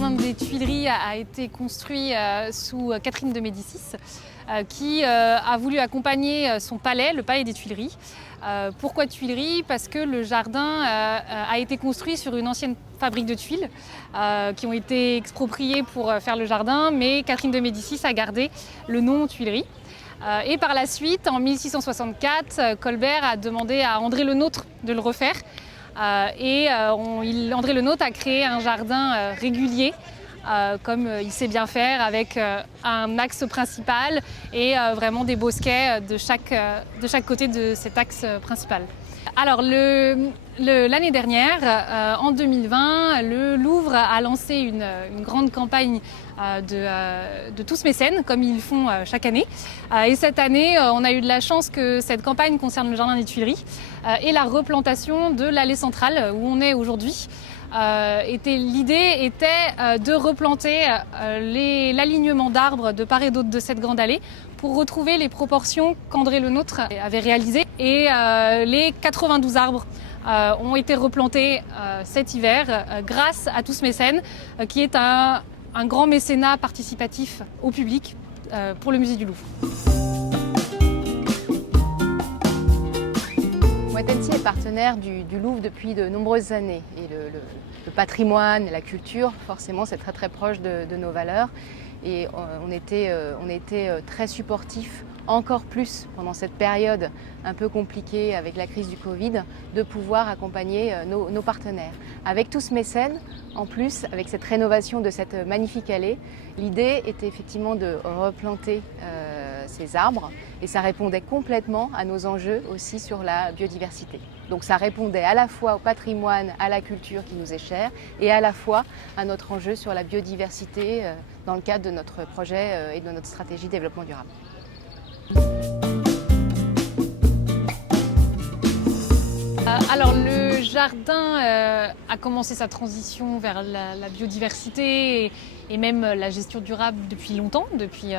jardin des Tuileries a été construit sous Catherine de Médicis, qui a voulu accompagner son palais, le palais des Tuileries. Pourquoi Tuileries? Parce que le jardin a été construit sur une ancienne fabrique de tuiles qui ont été expropriées pour faire le jardin, mais Catherine de Médicis a gardé le nom Tuileries. Et par la suite, en 1664, Colbert a demandé à André Le Nôtre de le refaire. André Le Nôtre a créé un jardin régulier, comme il sait bien faire, avec un axe principal et vraiment des bosquets de chaque côté de cet axe principal. Alors l'année dernière, en 2020, le Louvre a lancé une grande campagne de tous mécènes, comme ils font chaque année. Et cette année, on a eu de la chance que cette campagne concerne le jardin des Tuileries et la replantation de l'allée centrale où on est aujourd'hui. L'idée était de replanter l'alignement d'arbres de part et d'autre de cette grande allée pour retrouver les proportions qu'André Le Nôtre avait réalisées. Et les 92 arbres ont été replantés cet hiver grâce à Tous Mécènes, qui est un grand mécénat participatif au public pour le musée du Louvre. Moët Hennessy est partenaire du Louvre depuis de nombreuses années et le patrimoine et la culture, forcément, c'est très très proche de nos valeurs et on était très supportifs, encore plus pendant cette période un peu compliquée avec la crise du Covid, de pouvoir accompagner nos partenaires. Avec Tous Mécènes, en plus, avec cette rénovation de cette magnifique allée, l'idée était effectivement de replanter ces arbres et ça répondait complètement à nos enjeux aussi sur la biodiversité. Donc ça répondait à la fois au patrimoine, à la culture qui nous est chère et à la fois à notre enjeu sur la biodiversité dans le cadre de notre projet et de notre stratégie de développement durable. Alors le jardin a commencé sa transition vers la biodiversité et même la gestion durable depuis longtemps, depuis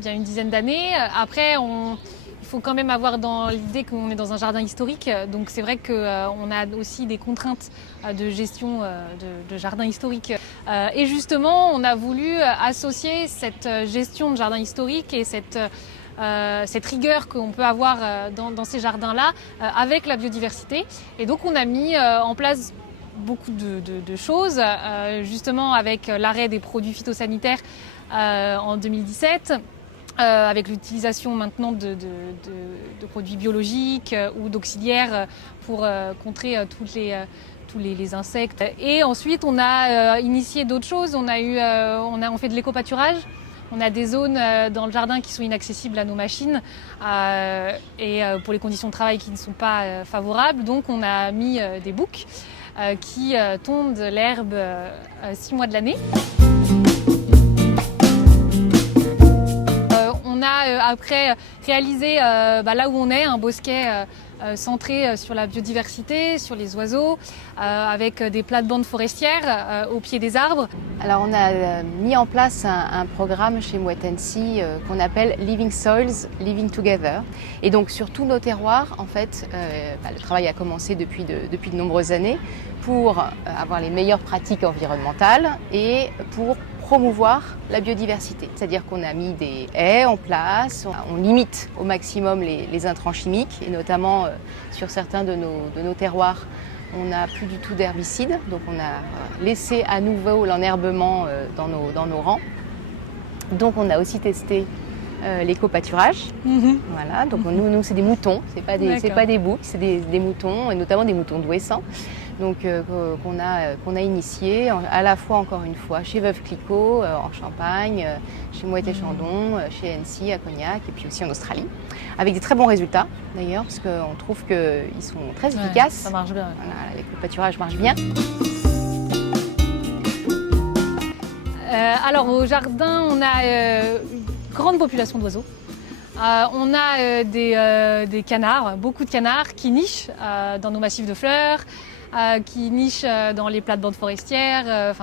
bien une dizaine d'années. Après, il faut quand même avoir dans l'idée qu'on est dans un jardin historique, donc c'est vrai qu'on a aussi des contraintes de gestion de jardin historique. Et justement, on a voulu associer cette gestion de jardin historique et cette rigueur qu'on peut avoir dans ces jardins-là avec la biodiversité. Et donc on a mis en place beaucoup de choses, justement avec l'arrêt des produits phytosanitaires en 2017, avec l'utilisation maintenant de produits biologiques ou d'auxiliaires pour contrer tous les insectes. Et ensuite on a initié d'autres choses, on fait de l'éco-pâturage. On a des zones dans le jardin qui sont inaccessibles à nos machines et pour les conditions de travail qui ne sont pas favorables. Donc on a mis des boucs qui tondent l'herbe 6 mois de l'année. On a après réalisé là où on est un bosquet centré sur la biodiversité, sur les oiseaux, avec des plates-bandes forestières au pied des arbres. Alors on a mis en place un programme chez Moët Hennessy qu'on appelle Living Soils, Living Together. Et donc sur tous nos terroirs, en fait, le travail a commencé depuis de nombreuses années pour avoir les meilleures pratiques environnementales et pour promouvoir la biodiversité. C'est-à-dire qu'on a mis des haies en place, on limite au maximum les intrants chimiques et notamment sur certains de nos terroirs, on n'a plus du tout d'herbicides, donc on a laissé à nouveau l'enherbement dans nos rangs. Donc on a aussi testé l'éco-pâturage. Voilà, donc nous c'est des moutons, c'est pas des boucs, c'est des moutons et notamment des moutons d'Ouessant. Donc qu'on a initié à la fois encore une fois chez Veuve Clicquot en Champagne, chez Moët et Chandon, chez Hennessy à Cognac et puis aussi en Australie, avec des très bons résultats d'ailleurs parce qu'on trouve qu'ils sont très efficaces. Ça marche bien. Voilà, l'éco-pâturage marche bien. Alors au jardin, on a une grande population d'oiseaux. On a des canards, beaucoup de canards qui nichent dans nos massifs de fleurs, qui nichent dans les plates-bandes forestières.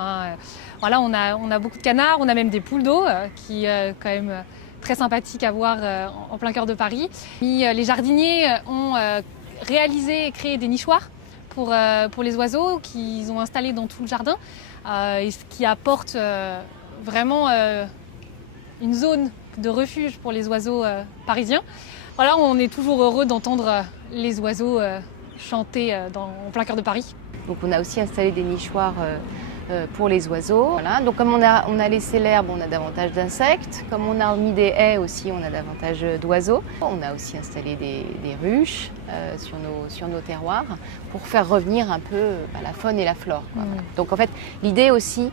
Voilà, on a beaucoup de canards, on a même des poules d'eau qui quand même très sympathiques à voir en plein cœur de Paris. Les jardiniers ont réalisé et créé des nichoirs pour les oiseaux qu'ils ont installé dans tout le jardin, et ce qui apporte vraiment une zone de refuge pour les oiseaux parisiens. Voilà, on est toujours heureux d'entendre les oiseaux chanter en plein cœur de Paris. Donc on a aussi installé des nichoirs pour les oiseaux. Voilà. Donc comme on a laissé l'herbe, on a davantage d'insectes. Comme on a mis des haies aussi, on a davantage d'oiseaux. On a aussi installé des ruches sur nos terroirs pour faire revenir un peu la faune et la flore. Quoi. Donc en fait, l'idée aussi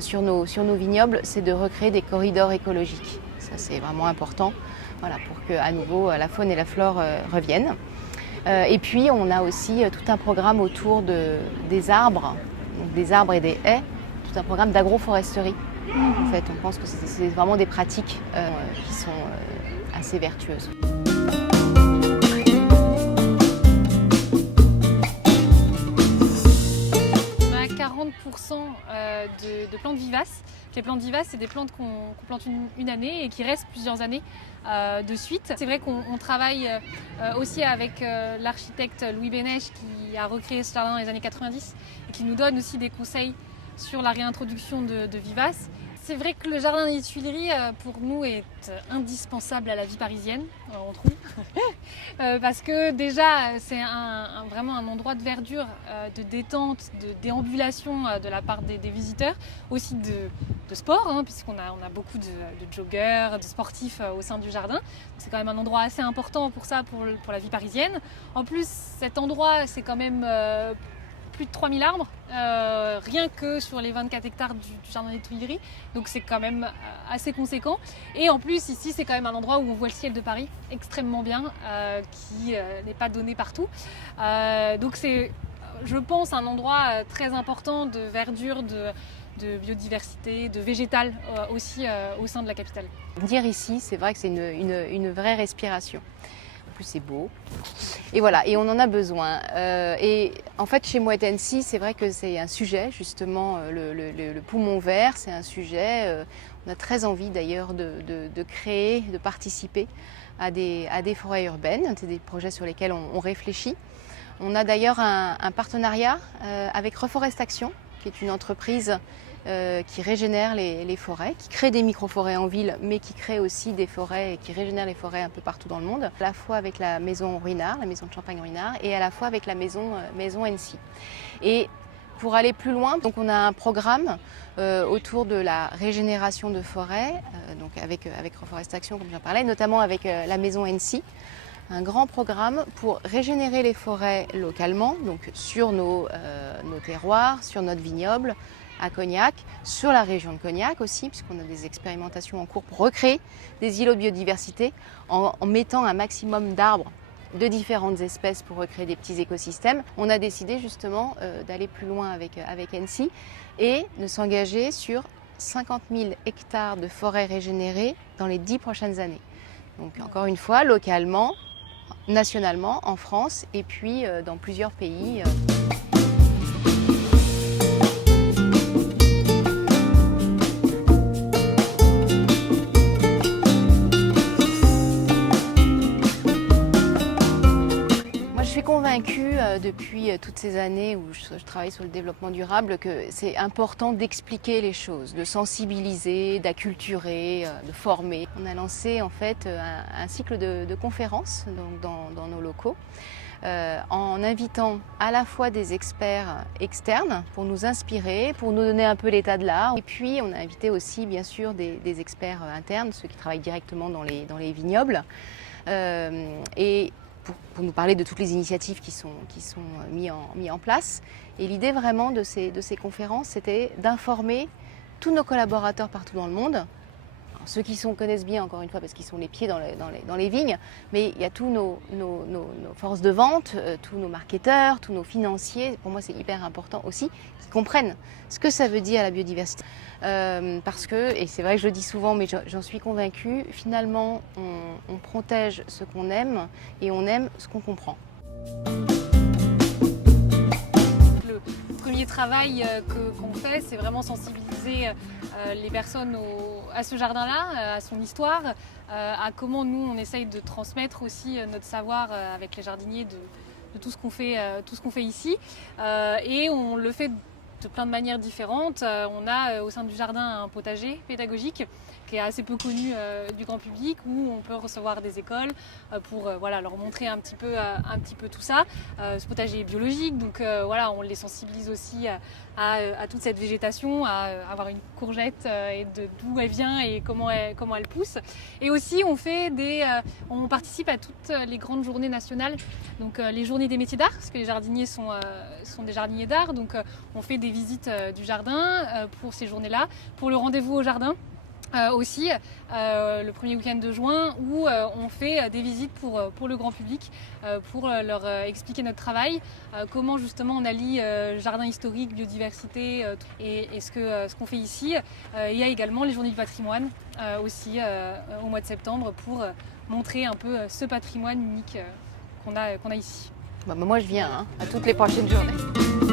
sur nos vignobles, c'est de recréer des corridors écologiques. Ça c'est vraiment important, voilà, pour que à nouveau la faune et la flore reviennent. Et puis on a aussi tout un programme autour des arbres, donc des arbres et des haies, tout un programme d'agroforesterie. En fait, on pense que c'est vraiment des pratiques qui sont assez vertueuses. 40% de plantes vivaces. Les plantes vivaces, c'est des plantes qu'on plante une année et qui restent plusieurs années de suite. C'est vrai qu'on travaille aussi avec l'architecte Louis Bénèche qui a recréé ce jardin dans les années 90 et qui nous donne aussi des conseils sur la réintroduction de vivaces. C'est vrai que le jardin des Tuileries, pour nous, est indispensable à la vie parisienne, on trouve. Parce que déjà, c'est vraiment un endroit de verdure, de détente, de déambulation de la part des visiteurs, aussi de sport, hein, puisqu'on a beaucoup de joggeurs, de sportifs au sein du jardin. C'est quand même un endroit assez important pour ça, pour la vie parisienne. En plus, cet endroit, c'est quand même plus de 3000 arbres, rien que sur les 24 hectares du jardin des Tuileries, donc c'est quand même assez conséquent. Et en plus ici c'est quand même un endroit où on voit le ciel de Paris extrêmement bien, qui n'est pas donné partout. Donc c'est, je pense, un endroit très important de verdure, de biodiversité, de végétal aussi au sein de la capitale. Dire ici, c'est vrai que c'est une vraie respiration. En plus c'est beau. Et voilà, et on en a besoin. Et en fait, chez Moët Hennessy, c'est vrai que c'est un sujet, justement, le poumon vert, c'est un sujet. On a très envie d'ailleurs de créer, de participer à des forêts urbaines. C'est des projets sur lesquels on réfléchit. On a d'ailleurs un partenariat avec Reforest Action, qui est une entreprise qui régénère les forêts, qui crée des micro-forêts en ville, mais qui crée aussi des forêts et qui régénère les forêts un peu partout dans le monde, à la fois avec la maison Ruinart, la maison de Champagne-Ruinart, et à la fois avec la maison Hennessy. Et pour aller plus loin, donc on a un programme autour de la régénération de forêts, donc avec Reforest Action, comme j'en parlais, notamment avec la maison Hennessy. Un grand programme pour régénérer les forêts localement, donc sur nos terroirs, sur notre vignoble, à Cognac, sur la région de Cognac aussi, puisqu'on a des expérimentations en cours pour recréer des îlots de biodiversité en mettant un maximum d'arbres de différentes espèces pour recréer des petits écosystèmes. On a décidé justement d'aller plus loin avec Hennessy et de s'engager sur 50 000 hectares de forêts régénérées dans les 10 prochaines années. Donc encore une fois, localement, nationalement, en France et puis dans plusieurs pays. Je suis convaincue depuis toutes ces années où je travaille sur le développement durable que c'est important d'expliquer les choses, de sensibiliser, d'acculturer, de former. On a lancé en fait un cycle de conférences dans nos locaux en invitant à la fois des experts externes pour nous inspirer, pour nous donner un peu l'état de l'art. Et puis on a invité aussi bien sûr des experts internes, ceux qui travaillent directement dans les vignobles. Et pour nous parler de toutes les initiatives qui sont mises en place. Et l'idée vraiment de ces conférences, c'était d'informer tous nos collaborateurs partout dans le monde. Alors, ceux qui connaissent bien, encore une fois, parce qu'ils sont les pieds dans les vignes, mais il y a tous nos forces de vente, tous nos marketeurs, tous nos financiers. Pour moi, c'est hyper important aussi qu'ils comprennent ce que ça veut dire la biodiversité. Parce que, et c'est vrai que je le dis souvent, mais j'en suis convaincue, finalement, on protège ce qu'on aime et on aime ce qu'on comprend. Le premier travail qu'on fait, c'est vraiment sensibiliser les personnes à ce jardin-là, à son histoire, à comment nous, on essaye de transmettre aussi notre savoir avec les jardiniers de tout ce qu'on fait ici. Et on le fait de plein de manières différentes. On a au sein du jardin un potager pédagogique qui est assez peu connu du grand public, où on peut recevoir des écoles pour leur montrer un petit peu tout ça. Ce potager est biologique, donc on les sensibilise aussi à toute cette végétation, à avoir une courgette et d'où elle vient et comment elle pousse. Et aussi on participe à toutes les grandes journées nationales, donc les journées des métiers d'art, parce que les jardiniers sont des jardiniers d'art, donc on fait des visites du jardin pour ces journées-là, pour le rendez-vous au jardin. Aussi le premier week-end de juin, où on fait des visites pour le grand public, pour leur expliquer notre travail, comment justement on allie jardin historique, biodiversité et ce qu'on fait ici. Il y a également les journées du patrimoine aussi au mois de septembre, pour montrer un peu ce patrimoine unique qu'on a ici. Moi je viens à toutes les prochaines journées.